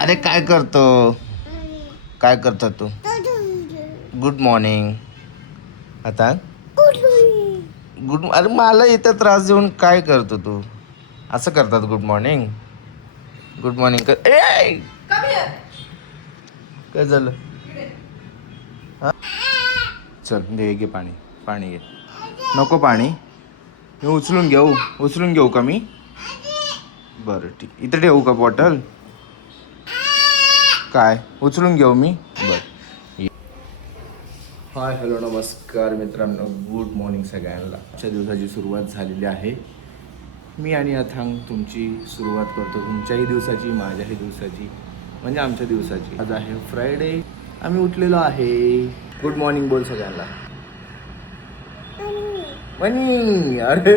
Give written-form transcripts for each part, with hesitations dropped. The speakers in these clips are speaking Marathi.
अरे काय करतो, काय करतो तू? Good morning. आता गुड, अरे मला इथं त्रास देऊन काय करतो तू? असं करतात गुड मॉर्निंग? गुड मॉर्निंग कर. ए काय झालं? हा? चल घे घे पाणी, पाणी घे. नको पाणी, मी उचलून घेऊ, उचलून घेऊ का मी? बरं ठीक, इथं ठेवू का बॉटल? काय उचलून घेऊ मी? बरं. हाय हॅलो नमस्कार मित्रांनो, गुड मॉर्निंग सगळ्यांना. आजच्या दिवसाची सुरुवात झालेली आहे. मी आणि अथांग तुमची सुरुवात करतो तुमच्याही दिवसाची, माझ्याही दिवसाची, म्हणजे आमच्या दिवसाची. आज आहे फ्रायडे, आम्ही उठलेलो आहे. गुड मॉर्निंग बोल सगळ्यांना. मनी अरे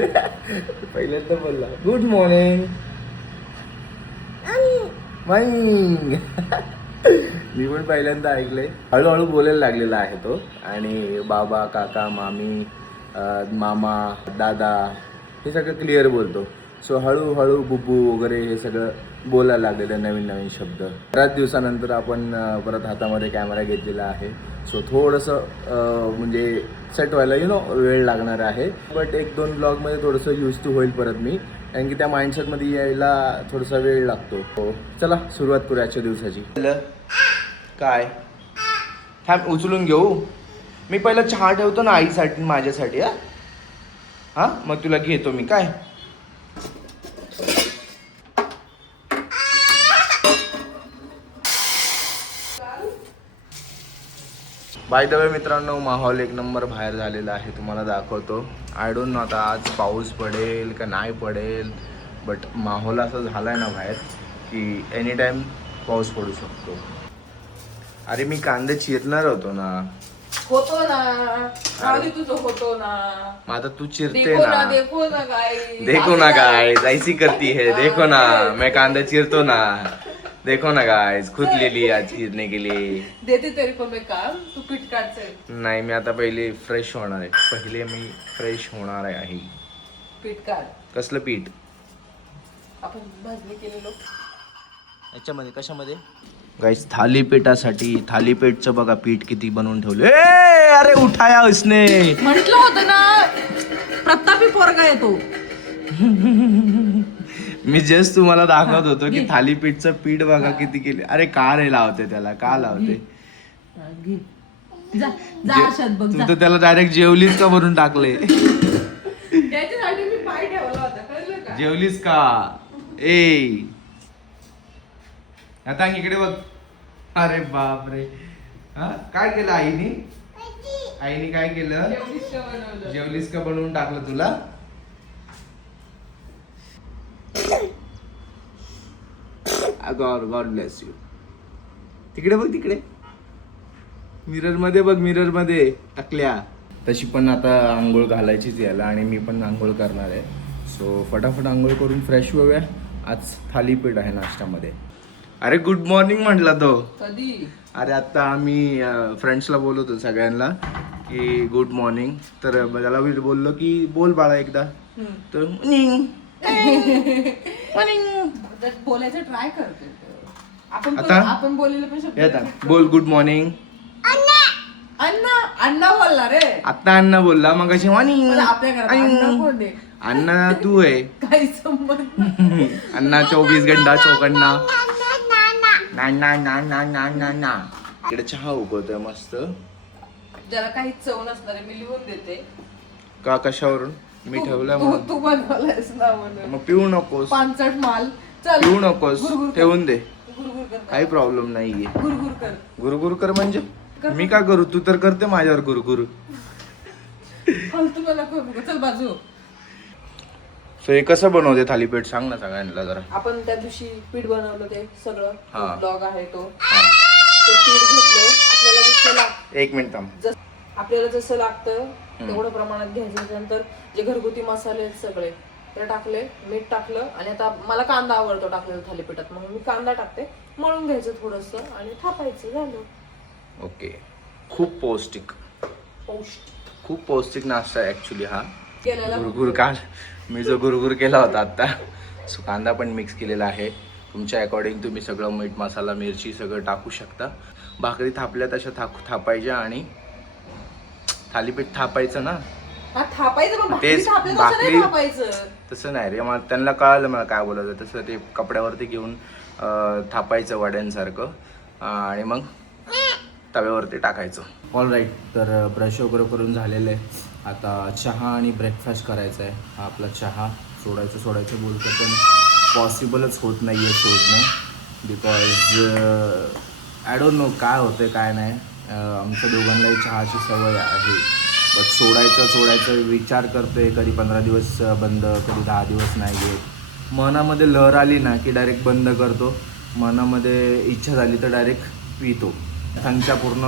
पहिल्यांदा बोलला गुड मॉर्निंग मनी. मी पण पहिल्यांदा ऐकलंय. हळूहळू बोलायला लागलेला आहे तो. आणि बाबा, काका, मामी, मामा, दादा हे सगळं क्लिअर बोलतो. सो हळूहळू बुब्बू वगैरे हे सगळं बोलायला लागलेलं, नवीन नवीन शब्द. बऱ्याच दिवसानंतर आपण परत हातामध्ये कॅमेरा घेतलेला आहे. सो थोडंसं म्हणजे सेट व्हायला वेळ लागणार आहे. बट 1-2 ब्लॉगमध्ये थोडंसं यूज टू होईल परत मी, कारण की त्या माइंडसेटमध्ये यायला थोडासा वेळ लागतो. हो चला सुरुवात करू आजच्या दिवसाची. काय थांब उचलून घेऊ मी. पहिला चहा ठेवतो ना आईसाठी माझ्यासाठी. हा मग तुला घेतो मी. काय बाय द वे मित्रांनो, माहोल एक नंबर बाहेर झालेला आहे, तुम्हाला दाखवतो. आय डोंट नो आता आज पाऊस पडेल का नाही पडेल, बट माहोल असा झाला आहे ना बाहेर की एनी टाईम पाऊस पडू शकतो. अरे मी कांदे चिरणार होतो ना. होतो ना, आधी तुझं होतो ना. मग आता तू चिरते देखो ना. देखो ना काय, देखो ना गाइस, ऐसी करती है. देखो ना मैं कांदा चिरतो ना. देखो ना गाइस, खुद ले लिया चीरने के लिए. देते तरी पण मी काम, तू पीठ काढचंय. नाही मी आता पहिले फ्रेश होणार आहे. पहिले मी फ्रेश होणार आहे. पीठ काढ. कसलं पीठ? आपण भाजणी केलेलो. याच्यामध्ये कशामध्ये? गाइस थालीपीठासाठी, थालीपीठचं बघा पीठ किती बनवून ठेवले. अरे उठाया उसने. म्हटलं होतं ना प्रतापी पोरगा येतो. मी जस्ट तुम्हाला दाखवत होतो की थालीपीठचं पीठ बघा किती केले. अरे का रे लावते त्याला, का लावते? जा जा अशात बघ. तू तर त्याला डायरेक्ट जेवलीस का भरून टाकले? त्याच्यासाठी मी पाय ठेवला होता, कळलं का? जेवलीस का? ए आता इकडे बघ. अरे बाप रे, हा काय केलं आईने? आईने काय केलं? जेवलीस का बनवलं? जेवलीस का बनवून टाकलं तुला? God bless you. तिकडे बघ, तिकडे मिरर मध्ये बघ, मिरर मध्ये टाकल्या. तशी पण आता आंघोळ घालायचीच याला, आणि मी पण आंघोळ करणार आहे. सो फटाफट आंघोळ करून फ्रेश होऊया. आज थालीपीठ आहे नाश्त्यामध्ये. अरे गुड मॉर्निंग म्हटला तो. कधी? अरे आता आम्ही फ्रेंड्सला बोलवतो सगळ्यांना की गुड मॉर्निंग. तर त्याला बोललो की बोल बाळा एकदा. तर बोलायचं ट्राय करते. आता? आपण बोललेलं पण शब्द येतात. बोल गुड मॉर्निंग. अण्णा अण्णा बोलला रे. आता अण्णा बोलला, मग अशी पण आपल्या घरात अण्णा कोण आहे? अण्णा तू आहे. काही संबंध. अण्णा 24 घंटा चौकण्णा. ना ना ना ना ना ना ना. इकडे चहा उकळतोय मस्त. ज्याला काही चव नसणार आहे मी लिहून देते. का कशावरून? मी ठेवलं तू म्हणून. तू बनवलायस ना म्हणून. मग पिऊ नकोस, पानचट माल. चल पिऊ नकोस, गुरगुर कर. ठेवून दे. गुरगुर कर. काही प्रॉब्लेम नाहीये. गुरगुर कर. गुरुगुरु कर म्हणजे मी का करू? तू तर करते माझ्यावर गुरुगुरु. फालतू मला करू नको. चल बाजू. सो हे कसं बनवते थालीपीठ सांग ना सगळ्यांना जरा. आपण त्या दिवशी पीठ बनवलं ते सगळं. हा. ब्लॉग आहे तो. हा. ते पीठ घेतलं. आपल्याला जसं लागतं, एक मिनिट थांब. आपल्याला जसं लागतं तेवढं प्रमाणात घ्यायचं. त्यानंतर जे घरगुती मसाले आहेत सगळे ते टाकले, मीठ टाकलं. आणि आता मला कांदा आवडतो टाकलेला थालीपीठात, म्हणून मी कांदा टाकते. मळून घ्यायचं थोडंसं आणि थापायचं, झालं. ओके. खूप पौष्टिक, खूप पौष्टिक नाश्ता आहे ऍक्च्युली हा. केलेला गुरगुर काल मी जो गुरगुर केला होता आता. सो कांदा पण मिक्स केलेला आहे. तुमच्या अकॉर्डिंग तुम्ही सगळं मीठ मसाला मिरची सगळं टाकू शकता. भाकरी थापल्या तशा थापायच्या आणि थालीपीठ थापायचं ना. थापायचं पण तेच भाकरी थापायचं. तसं नाही रे, मला त्यांना कळालं मला काय बोलायचं. तसं ते कपड्यावरती घेऊन थापायचं वड्यांसारखं आणि मग तव्यावरती टाकायचं. ऑल राईट, तर ब्रश वगैरे करून झालेलं आहे. आता चहा आणि ब्रेकफास्ट करायचा आहे. हा आपला चहा सोडायचं बोलतो पण पॉसिबलच होत नाही आहे सोडणं. बिकॉज आय डोंट नो काय होतं काय नाही. आमच्या दोघांनाही चहाची सवय आहे. बट सोडायचं विचार करतोय. कधी 15 दिवस बंद, कधी 10 दिवस नाही घेत. मनामध्ये लहर आली ना की डायरेक्ट बंद करतो. मनामध्ये इच्छा झाली तर डायरेक्ट पितो. त्यांच्या पूर्ण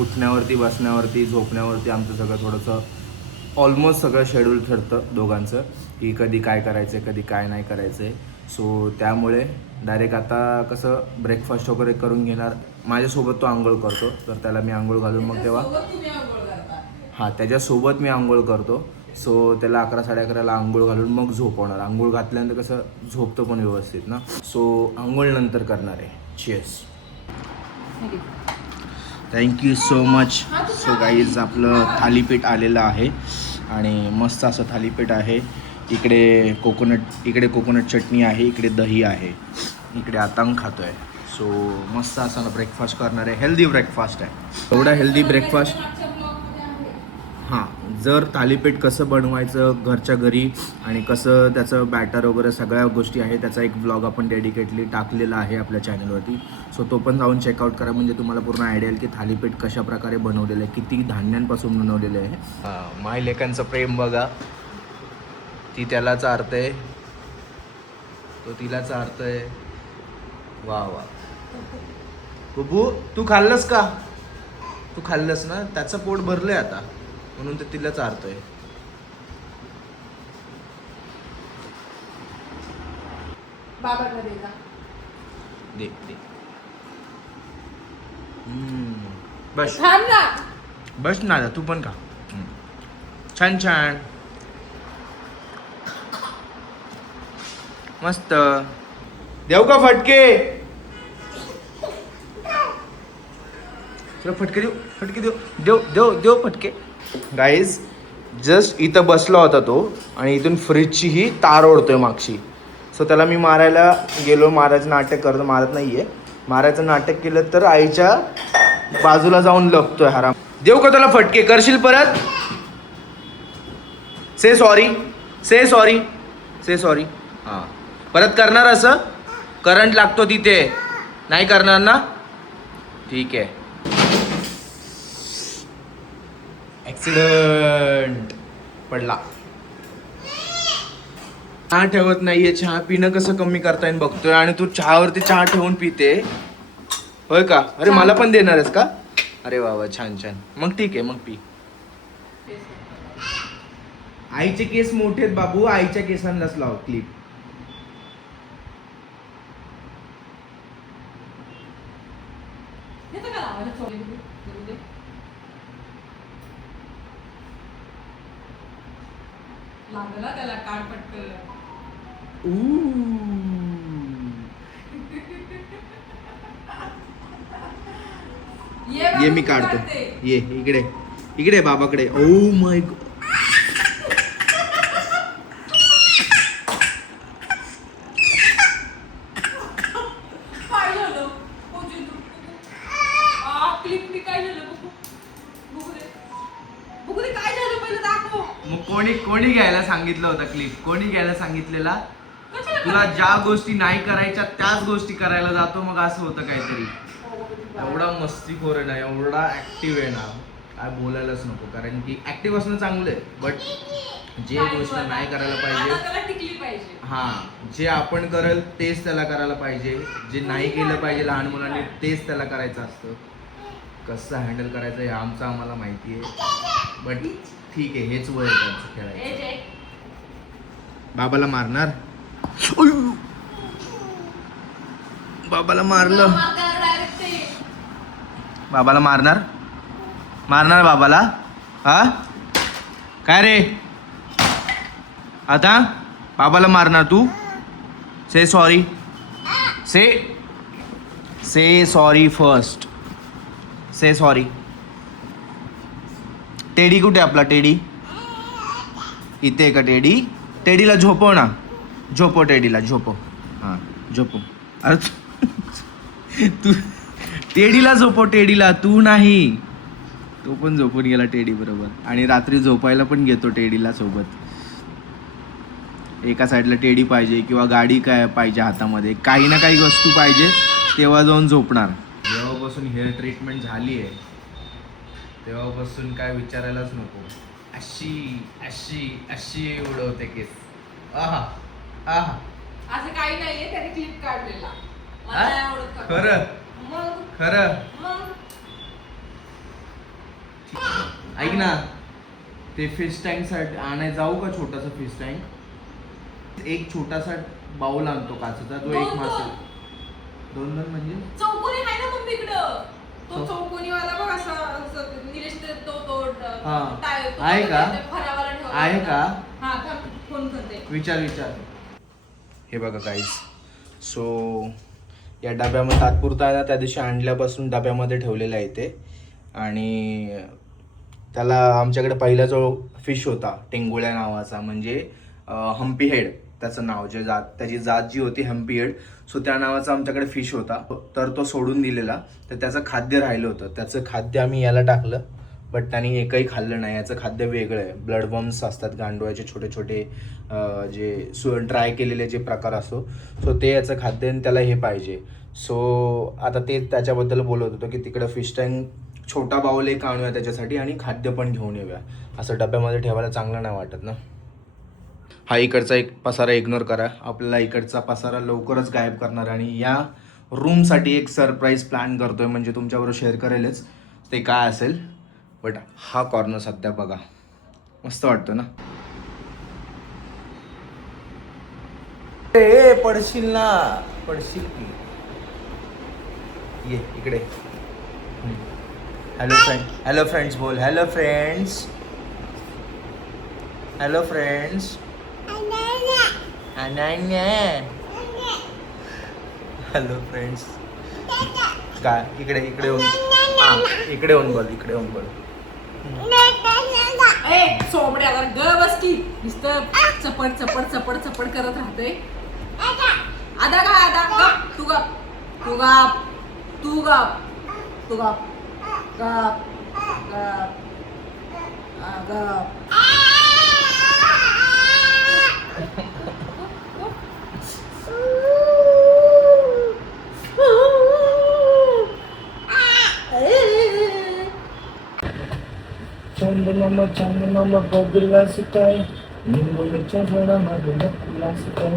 उठण्यावरती, बसण्यावरती, झोपण्यावरती आमचं सगळं थोडंसं ऑलमोस्ट सगळं शेड्यूल ठरतं दोघांचं की कधी काय करायचं आहे, कधी काय नाही करायचं आहे. सो त्यामुळे डायरेक्ट आता कसं ब्रेकफास्ट वगैरे करून घेणार. माझ्यासोबत तो आंघोळ करतो, तर त्याला मी आंघोळ घालून मग तेव्हा हां त्याच्यासोबत मी आंघोळ करतो. सो त्याला 11-11:30ला आंघोळ घालून मग झोपवणार. आंघोळ घातल्यानंतर कसं झोपतो पण व्यवस्थित ना. सो आंघोळ नंतर करणार आहे. Cheers. Thank you so much. So guys आपलं थालीपीठ आलेलं आहे आणि मस्त असं थालीपीठ आहे. इकडे कोकोनट चटणी आहे, इकडे दही आहे, इकडे आतांग खातो आहे. सो मस्त असं ब्रेकफास्ट करणार आहे. हेल्दी ब्रेकफास्ट आहे. एवढा हेल्दी ब्रेकफास्ट. हां, जर थालीपीठ कसं बनवायचं घरच्या घरी आणि कसं त्याचं बॅटर वगैरे सगळ्या गोष्टी आहे त्याचा एक ब्लॉग आपण डेडिकेटली टाकलेला आहे आपल्या चॅनलवरती. सो तो पण जाऊन चेकआउट करा. म्हणजे तुम्हाला पूर्ण आयडिया येईल की थालीपीठ कशा प्रकारे बनवलेलं आहे, किती धान्यांपासून बनवलेलं आहे. हां, मायलेकांचं प्रेम बघा. ती त्याला चारते, तो तिला चारतोय. वा वा. बुबू तू खाल्लंस का? तू खाल्लंस ना. त्याचं पोट भरलंय आता म्हणून ते तिला चारतोय. दे दे. बस बस ना, तू पण खा. छान छान मस्त. देऊ का फटके? फटके देऊ फटके. गाईज जस्ट इथं बसला होता तो आणि इथून फ्रीजची ही तार ओढतोय मागची. सो त्याला मी मारायला गेलो. मारायचं नाटक करतो, मारत नाही आहे. मारायचं नाटक केलं तर आईच्या बाजूला जाऊन लपतोय हराम. देऊ का त्याला फटके? करशील परत? से सॉरी. हां, परत करणार असं? करंट लागतो तिथे, नाही करणार ना? ठीक आहे. ॲक्सिडेंट पडला. चहा ठेवत नाहीये. चहा पिणं कसं कमी करता येईल बघतोय आणि तू चहावरती चहा ठेवून पिते. होय का? अरे मला पण देणार आहेस का? अरे वा वा, छान छान. मग ठीक आहे, मग पी. आईचे केस मोठे आहेत बाबू, आईच्या केसांनाच लाव क्लिप. लागला त्याला काढ पटकन. ये मी काढतो. ये इकडे बाबाकडे. Oh my God. कोणी घ्यायला सांगितलं होतं क्लिप? कोणी घ्यायला सांगितलेला? तुला ज्या गोष्टी नाही करायच्या त्याच गोष्टी करायला जातो, मग असं होतं काहीतरी. एवढा मस्तीखोर आहे ना, एवढा ऍक्टिव्ह आहे ना, काय बोलायलाच नको. कारण की ऍक्टिव्ह असणं चांगलं आहे, बट जे गोष्ट नाही करायला पाहिजे, हां, जे आपण करेल तेच त्याला करायला पाहिजे. जे नाही केलं पाहिजे लहान मुलांनी तेच त्याला करायचं असतं. कसं हँडल करायचं हे आम्हाला माहिती आहे, बट ठीक आहे, हेच वय आहे खेळायचं. बाबाला मारणार? बाबाला मारलं. बाबाला मारणार बाबाला? हा काय रे? आता बाबाला मारणार तू? से सॉरी. से सॉरी फर्स्ट. से सॉरी. टेडी कुठे आपला टेडी? इथे आहे का टेडी? टेडीला झोपव ना. झोपव टेडीला, झोपव. हां झोपव. अरे तू टेडीला झोपव, टेडीला, तू नाही. तो पण झोपून गेला टेडी बरोबर. आणि रात्री झोपायला पण घेतो टेडीला सोबत. एका साईडला टेडी पाहिजे किंवा गाडी काय पाहिजे हातामध्ये, काही ना काही वस्तू पाहिजे, तेव्हा जाऊन झोपणार. जेव्हापासून हेअर ट्रीटमेंट झाली आहे तेव्हापासून काय विचारायलाच नको. अशी अशी अशी उडवते केस. आहा आहा. असं काही नाहीये, त्याने क्लिप काढलेला. मला नाही आवडत का? खरं मग खरं. मग ऐक ना, ते फिश टँक साठी आणाय जाऊ का? छोटासा फिश टँक, एक छोटासा बाउल आणतो काचेचा, तो एक मासा. दोन म्हणजे चौकोनी आहे ना मम्मीकडं, तो चौकोनी वाला बघ असा निलेश तो आहे का? फरावाला ठेवला आहे का? हा फोन करते. विचार. हे बघा गाईज, सो या डब्यामध्ये तात्पुरता आहे ना, त्या दिवशी आणल्यापासून डब्यामध्ये ठेवलेला आहे ते. आणि त्याला आमच्याकडे पहिला जो फिश होता टेंगोळ्या नावाचा, म्हणजे हम्पी हेड त्याचं नाव, जे त्याची जात जी होती हम्पी हेड, सो त्या नावाचा आमच्याकडे फिश होता. तर तो सोडून दिलेला, तर त्याचं खाद्य राहिलं होतं. त्याचं खाद्य आम्ही याला टाकलं, बट त्याने एकही खाल्लं नाही. याचं खाद्य वेगळं आहे. ब्लड वर्म्स असतात गांडोळ्याचे छोटे छोटे, जे ड्राय केलेले जे प्रकार असतो, सो ते याचं खाद्य, आणि त्याला हे पाहिजे. सो आता ते त्याच्याबद्दल बोलत होतो की तिकडं फिश टँक छोटा बाउल एक आणूया त्याच्यासाठी, आणि खाद्य पण घेऊन येऊया. असं डब्यामध्ये ठेवायला चांगलं नाही वाटत ना. हा इकडचा एक पसारा इग्नोर करा. आपल्याला इकडचा पसारा लवकरच गायब करणार, आणि या रूमसाठी एक सरप्राईज प्लॅन करतोय, म्हणजे तुमच्याबरोबर शेअर करेलच ते काय असेल. बट हा कॉर्नर सध्या बघा, मस्त वाटतो ना. ए पडशील ना, पडशील की. ये इकडे. हॅलो फ्रेंड, हॅलो फ्रेंड्स बोल. Hello friends, hello friends. Hello friends. काय इकडे इकडे येऊन, हां इकडे येऊन बोल, इकडे येऊन बोल. ए सोमड्या जरा ग बस की, नुसतं चपड चपड चपड चपड करत राहते. आदा का आदा गप, तू गप, तू गप, तू गप, तू गप, गप गप गप. चंदमामा बदलास काय, निंबोलीच्या झाडामध्ये लपलास काय.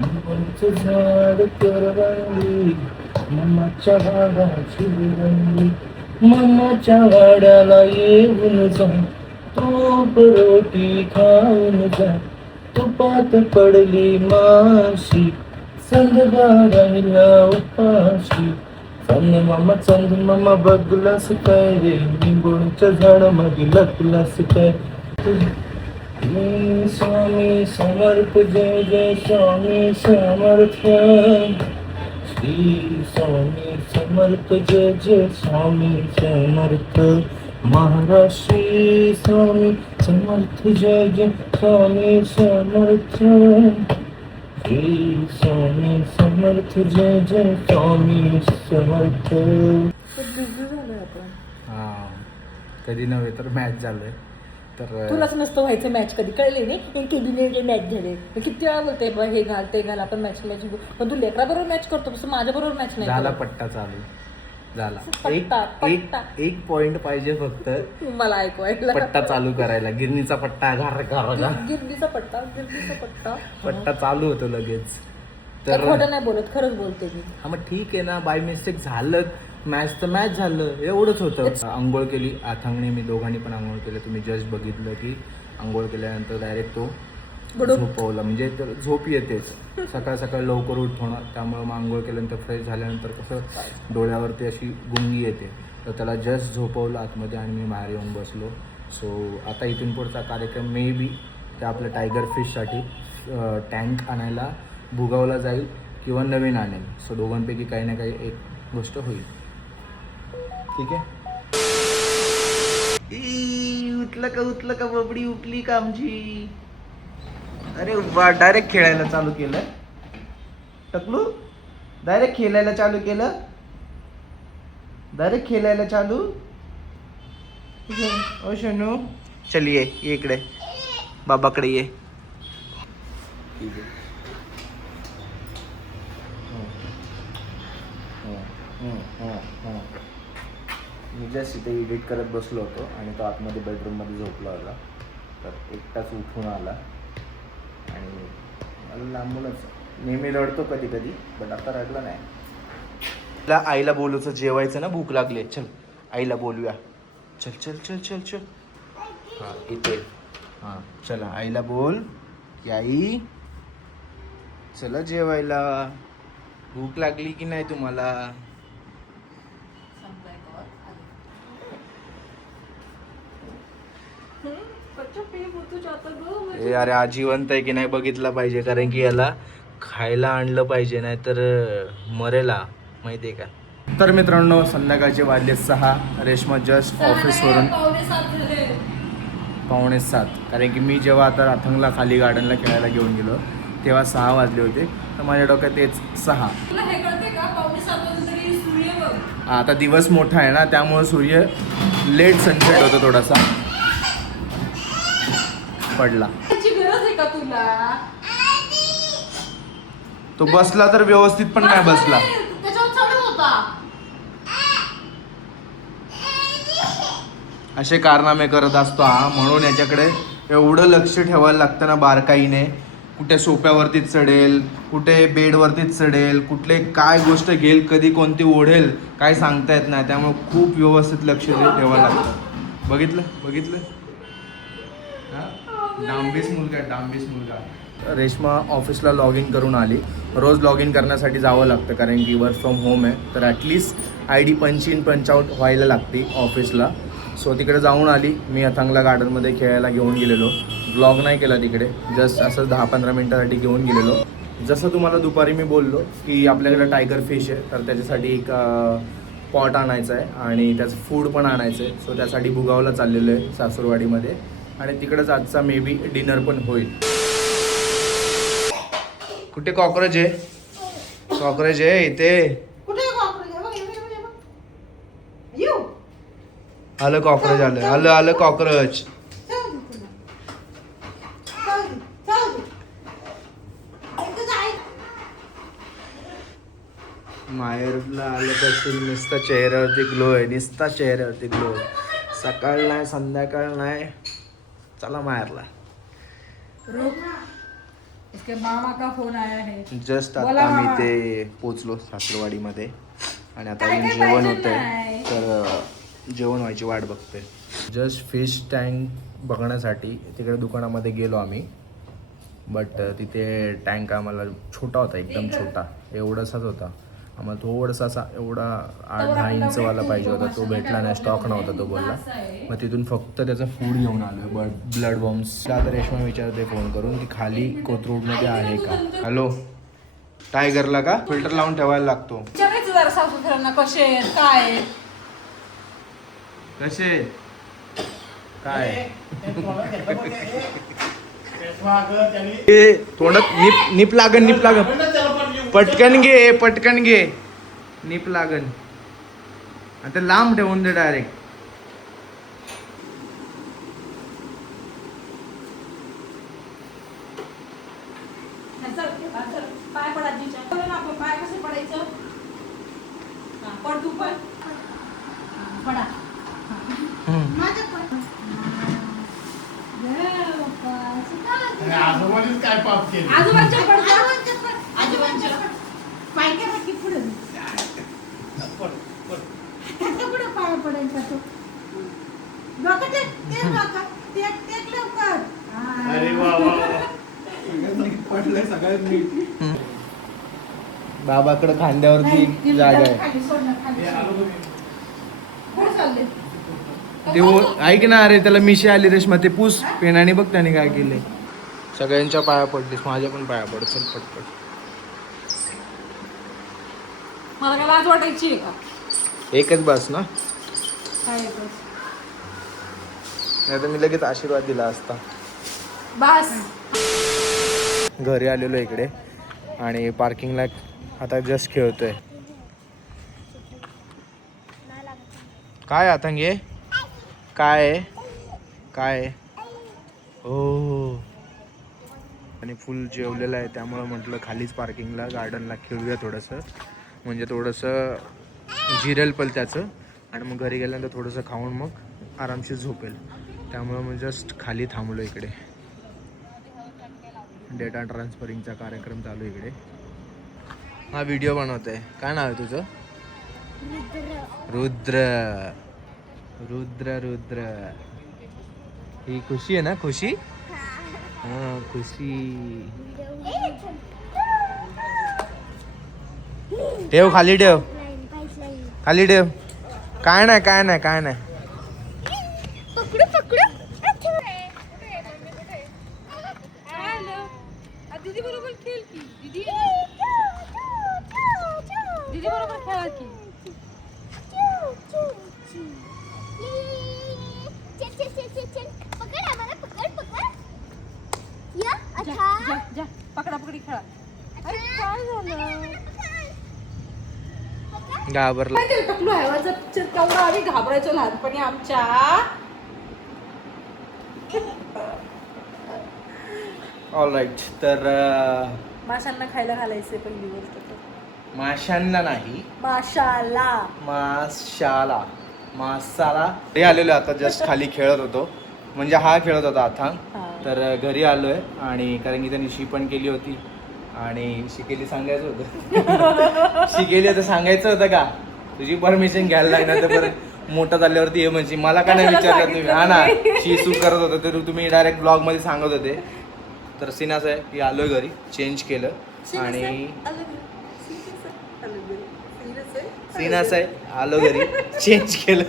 निंबोलीचं झाड करवली, मम्माच्या वाड्याची रंगली. मम्माच्या वाड्याला येऊन जा, तूप रोटी खाऊन जा. तुपात पडली माशी, संदगा राहिला उपाशी. चंदमामा बदलास काय रे, निंबोणीच्या झाडामध्ये लपलास काय. स्वामी समर्थ, जय जय स्वामी समर्थ. श्री स्वामी समर्थ, जय जय स्वामी समर्थ. महाराज श्री स्वामी समर्थ, जय जय स्वामी समर्थ. श्री स्वामी समर्थ, जय जय स्वामी समर्थ. हा कधी नव्हे तर मॅच झालोय. तर तुलाच नसतं व्हायचं मॅच, कधी कळले नाही. केबी मॅच झाले, किती वेळा बोलते हे घाल ते घाल, आपण मॅच पण तू लेकरा बरोबर मॅच करतो, तसं माझ्या बरोबर मॅच नाही. झाला पट्टा चालू झाला. एक पॉइंट पाहिजे फक्त मला ऐकवायला. पट्टा चालू करायला, गिरणीचा पट्टा घार गिरणीचा पट्टा पट्टा चालू होतो लगेच. तर खोटं नाही बोलत, खरंच बोलते मी. हा मग ठीक आहे ना, बाय मिस्टेक झालं, मॅच तर मॅच झालं, एवढंच होतं. आंघोळ केली आथांगणे, मी दोघांनी पण आंघोळ केलं. तुम्ही जस्ट बघितलं की आंघोळ केल्यानंतर डायरेक्ट तो झोपवला, म्हणजे झोप येतेच. सकाळ सकाळ लवकर उठवणार, त्यामुळे मग आंघोळ केल्यानंतर फ्रेश झाल्यानंतर कसं डोळ्यावरती अशी गुंगी येते, तर त्याला जस्ट झोपवलं आतमध्ये आणि मी बाहेर येऊन बसलो. सो आता इथून पुढचा कार्यक्रम मे बी त्या आपल्या टायगर फिशसाठी टँक आणायला भुगावला जाईल, किंवा नवीन आणेल. सो दोघांपैकी काही ना काही एक गोष्ट होईल. ठीक आहे. उठलं का बबडी उठली का आमची. अरे वा, डायरेक्ट खेळायला चालू केलं. टकलू डायरेक्ट खेळायला चालू केलं. डायरेक्ट खेळायला चालू. ओ शनू चल ये इकडे बाबाकडे ये. मी जस्ट इथे एडिट करत बसलो होतो आणि तो आतमध्ये बेडरूममध्ये झोपला होता. तर एकटाच उठून आला आणि मला लांबूनच नेहमी रडतो कधी कधी, बट आता रडला नाही. तिला आईला बोलूचं जेवायचं ना, भूक लागली. चल आईला बोलूया. चल चल चल चल चल. हां इथे. हां चला आईला बोल की आई चला जेवायला. भूक लागली की नाही तुम्हाला. ए अरे आज जिवंत आहे की नाही बघितला पाहिजे, कारण की याला खायला आणलं पाहिजे, नाही तर मरेला माहिती आहे का. तर मित्रांनो संध्याकाळचे वाजले 6. रेश्मा जस्ट ऑफिसवरून 6:45, कारण की मी जेव्हा आता राथंगला खाली गार्डनला खेळायला घेऊन गेलो तेव्हा 6 वाजले होते. तर माझ्या डोक्यात तेच 6. आता दिवस मोठा आहे ना, त्यामुळे सूर्य लेट सनसेट होतो थोडासा. पडला तो बसला तर व्यवस्थित पण नाही बसला. असे कारनामे करत असतो हा, म्हणून याच्याकडे एवढं लक्ष ठेवायला लागतं ना बारकाईने. कुठे सोफ्यावरतीच चढेल, कुठे बेडवरतीच चढेल, कुठले काय गोष्ट घेईल, कधी कोणती ओढेल काय सांगता येत नाही. त्यामुळे खूप व्यवस्थित लक्ष ठेवायला लागतं. बघितलं बघितलं. डांबीस मुलगा. रेश्मा ऑफिसला लॉग इन करून आली. रोज लॉग इन करण्यासाठी जावं लागतं, कारण की वर्क फ्रॉम होम आहे. तर ॲटलिस्ट ID पंच इन पंच आउट व्हायला लागते ऑफिसला. सो तिकडे जाऊन आली. मी अथांगला गार्डनमध्ये खेळायला घेऊन गेलेलो. व्लॉग नाही केला तिकडे, जस्ट असं 10-15 मिनटासाठी घेऊन गेलेलो. जसं तुम्हाला दुपारी मी बोललो की आपल्याकडे टायगर फिश आहे, तर त्याच्यासाठी एक पॉट आणायचं आहे आणि त्याचं फूड पण आणायचं आहे. सो त्यासाठी भुगावला चाललेलो आहे सासूरवाडीमध्ये, आणि तिकडेच आजचा मे बी डिनर पण होईल. कुठे कॉक्रोच आहे? कॉक्रोच आहे इथे. आलं कॉक्रोच, आलं कॉक्रोच. माहेरला आल्यापासून नुसता चेहऱ्यावरती ग्लो आहे, नुसता चेहऱ्यावरती ग्लो आहे. सकाळ नाही संध्याकाळ नाही. चला माहेरला. इसके मामा का फोन आया है. जस्ट आता मी ते पोचलो सासरवाडीमध्ये आणि आता अजून जेवण होत आहे, तर जेवण व्हायची वाट बघतोय. जस्ट फिश टँक बघण्यासाठी तिकडे दुकानामध्ये गेलो आम्ही, बट तिथे टँक आम्हाला छोटा होता, एकदम छोटा, एवढासाच होता. आम्हाला थोडासा असा एवढा 8-10 इंचवाला पाहिजे होता. तो भेटला नाही, स्टॉक नव्हता तो बोलला. मग तिथून फक्त त्याचं फूड घेऊन आलो, ब्लड बॉम्ब्स. आता रेश्मा विचारते फोन करून की खाली कोथरूडमध्ये आहे का. हॅलो, टायगरला का फिल्टर लावून ठेवायला लागतो. कसे काय तोंडात निप लागन पटकन घे निप लागन. आता लांब ठेवून दे डायरेक्ट. काय पाप केलं. बाबाकडे खांद्यावरती जागा आहे. ते ऐक ना, अरे त्याला मिशी आली रेश्मा, ते पूस पेनाने बघ त्याने काय केले. सगळ्यांच्या पाया पडलीस, माझ्या पण पाया पड. चल पटपट. मला काय लाज वाटायची आहे का? एकच बस ना, काय येतं? नाही तर मी लगेच आशीर्वाद दिला असता. बस. घरी आलेलो इकडे आणि पार्किंगला आता जस्ट खेळतोय. काय आता घे काय आहे? काय आहे? हो आणि फुल जेवलेलं आहे त्यामुळं म्हटलं खालीच पार्किंगला गार्डनला खेळूया थोडंसं, म्हणजे थोडंसं जिरेल पण त्याचं आणि मग घरी गेल्यानंतर थोडंसं खाऊन मग आरामशीर झोपेल. त्यामुळं मग जस्ट खाली थांबलो इकडे. डेटा ट्रान्सफरिंगचा कार्यक्रम चालू इकडे. हा व्हिडिओ बनवतोय. काय नाव आहे तुझं? रुद्र. रुद्र रुद्र. ही खुशी आहे ना? खुशी हा खुशी. ठेव खाली, ठेव खाली, ठेव. काय नाही काय नाही काय नाही. दीदी बरोबर खेळ की. दीदी बरोबर खेळा की. जा पकडापकडी खेळा. अरे काय झालं? घाबरला. टकलू हैवानचा पिक्चर केवढा आम्ही घाबरायचो लहानपणी आमच्या. All right. तर माशांना खायला घालायचे पहिली गोष्ट तर. माशांना नाही, माशाला. माशाला मासाला. घरी आलेलो आता जस्ट खाली खेळत होतो, म्हणजे हा खेळत होता अथांग. तर घरी आलोय आणि कारण की त्यांनी शी पण केली होती आणि शिकेली सांगायचं होतं. शिकेली तर सांगायचं होतं का? तुझी परमिशन घ्यायला लागणार तर परत मोठं झाल्यावरती हे म्हणजे मला का नाही विचारलं तुम्ही? हा ना, शी सू करत होतं तर तुम्ही डायरेक्ट ब्लॉग मध्ये सांगत होते. तर सीन असं आहे की आलोय घरी, चेंज केलं आणि सीन असं आहे आलो घरी, चेंज केलं.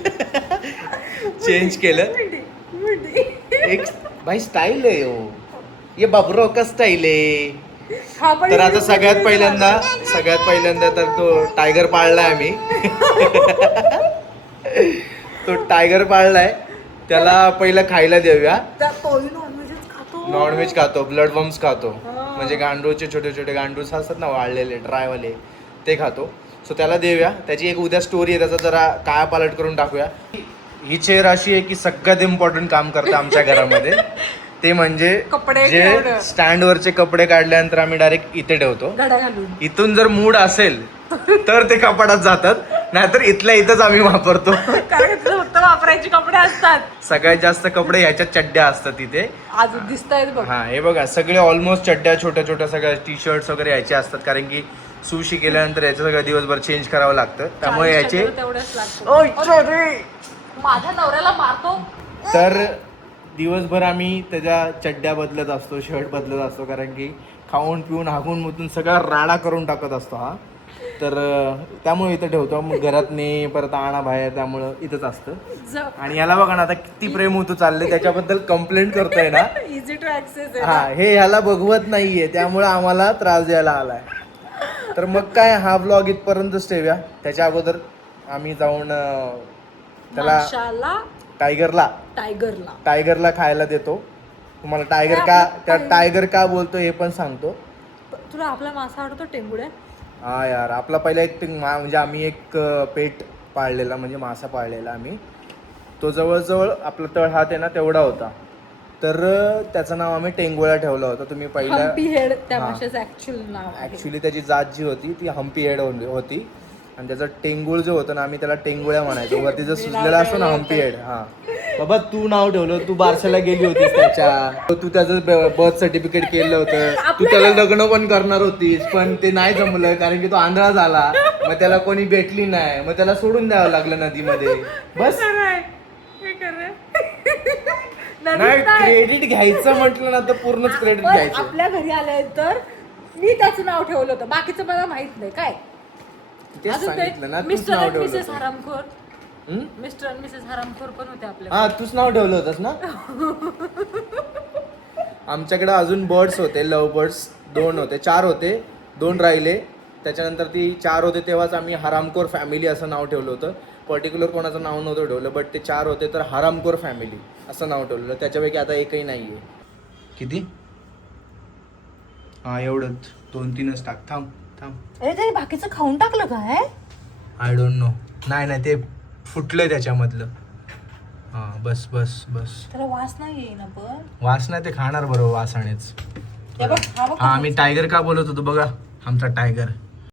एक भाई स्टाईल आहे हो, ये बबरो का स्टाईल आहे. तर आता सगळ्यात पहिल्यांदा तर तो टायगर पाळलाय आम्ही. तो टायगर पाळलाय, त्याला पहिलं खायला देऊया. नॉनव्हेज खातो, ब्लड वम्स खातो, म्हणजे गांडूळचे छोटे छोटे गांडूळ असतात ना वाळलेले ड्रायवाले, ते खातो. सो त्याला देऊया. त्याची एक उद्या स्टोरी आहे, त्याचा जरा कायापालट करून टाकूया. ही चेअर अशी आहे की सगळ्यात इम्पॉर्टंट काम करतं आमच्या घरामध्ये, ते म्हणजे जे स्टँडवरचे कपडे काढल्यानंतर आम्ही डायरेक्ट इथे ठेवतो. इथून जर मूड असेल तर ते कपाटात जातात, नाहीतर इथल्या इथंच आम्ही वापरतो. फक्त वापरायचे कपडे असतात. सगळ्यात जास्त कपडे ह्याच्या चड्ड्या असतात इथे. आज दिसतायत बघ. हा हे बघा, सगळे ऑलमोस्ट चड्ड्या छोट्या छोट्या सगळ्या टी शर्ट्स वगैरे याचे असतात, कारण की सुशी केल्यानंतर याचं सगळं दिवसभर चेंज करावं लागतं. त्यामुळे याचे माझ्या नवऱ्याला मारतो. तर दिवसभर आम्ही त्याच्या चड्ड्या बदलत असतो, शर्ट बदलत असतो, कारण की खाऊन पिऊन हागून मुतून सगळा राडा करून टाकत असतो हा. तर त्यामुळे इथं ठेवतो. मग घरात ने परत आणा बाहेर, त्यामुळं इथंच असतं. आणि याला बघा ना आता किती प्रेम होतो चाललंय, त्याच्याबद्दल कंप्लेंट करतोय ना. Easy to access. हा, हे ह्याला बघवत नाहीये, त्यामुळे आम्हाला त्रास द्यायला आलाय. तर मग काय, हा व्लॉग इथपर्यंतच ठेवूया. त्याच्या अगोदर आम्ही जाऊन त्याला टायगरला खायला देतो. तुम्हाला टायगर का बोलतो हे पण सांगतो. तुला आपला मासा आवडतो टेंगुड्या? हा यार, आपला पहिला एक म्हणजे आम्ही एक पेट पाळलेला, म्हणजे मासा पाळलेला आम्ही. तो जवळजवळ आपला तळ हात आहे ना तेवढा होता. तर त्याचं नाव आम्ही टेंगुळा ठेवलं होतं. तुम्ही पहिल्या हम्पी हेड त्या माशाचं ऍक्च्युअल नाव आहे. ऍक्च्युली त्याची जात जी होती ती हम्पी हेड होती, आणि त्याचं टेंगुळ जो होतं ना आम्ही त्याला टेंगुळ्या म्हणायचो. वरती जो सुजलेला असतो ना हम्पी हेड. हा बाबा, तू नाव ठेवलं, तू बारशाला गेली होतीस त्याच्या, तू त्याचं बर्थ सर्टिफिकेट केलं होतं, तू त्याला लग्न पण करणार होतीस, पण ते नाही जमलं कारण की तो आंधळा झाला. मग त्याला कोणी भेटली नाही, मग त्याला सोडून द्यावं लागलं नदीमध्ये. बस नाही, क्रेडिट घ्यायचं म्हटलं ना तर पूर्णच क्रेडिट घ्यायचं. आपल्या घरी आल्यानंतर मी त्याचं नाव ठेवलं होतं, बाकीचं मला माहित नाही. काय सांगितलं ना, तूच मिस्टर नाव अँड ठेवलं मिसेस होतं. हरामखोर. मिस्टर अँड मिसेस हरामखोर पण होते आपल्या. हा, तूच नाव ठेवलं होतंस ना. आमच्याकडे अजून बर्ड्स होते, लव्ह बर्ड्स 2 होते, 4 होते, 2 राहिले. त्याच्यानंतर ती 4 होते तेव्हाच आम्ही हरामखोर फॅमिली असं नाव ठेवलं होतं. पर्टिक्युलर कोणाचं नाव नव्हतं ठेवलं, बट ते 4 होते तर हरामखोर फॅमिली असं नाव ठेवलेलं. त्याच्यापैकी आता एकही नाही आहे. किती? हां एवढंच, 2-3च टाक. थांब थांब. अरे त्याने बाकीचं खाऊन टाकलं काय? I don't know. नाही ते फुटलंय त्याच्यामधलं. हां बस बस बस. त्याला वास नाही येईना पण. वास नाही ते खाणार बरोबर वासानेच. हे बघ, हा बघ हा आम्ही टायगर का बोलत होतो बघा, आमचा टायगर.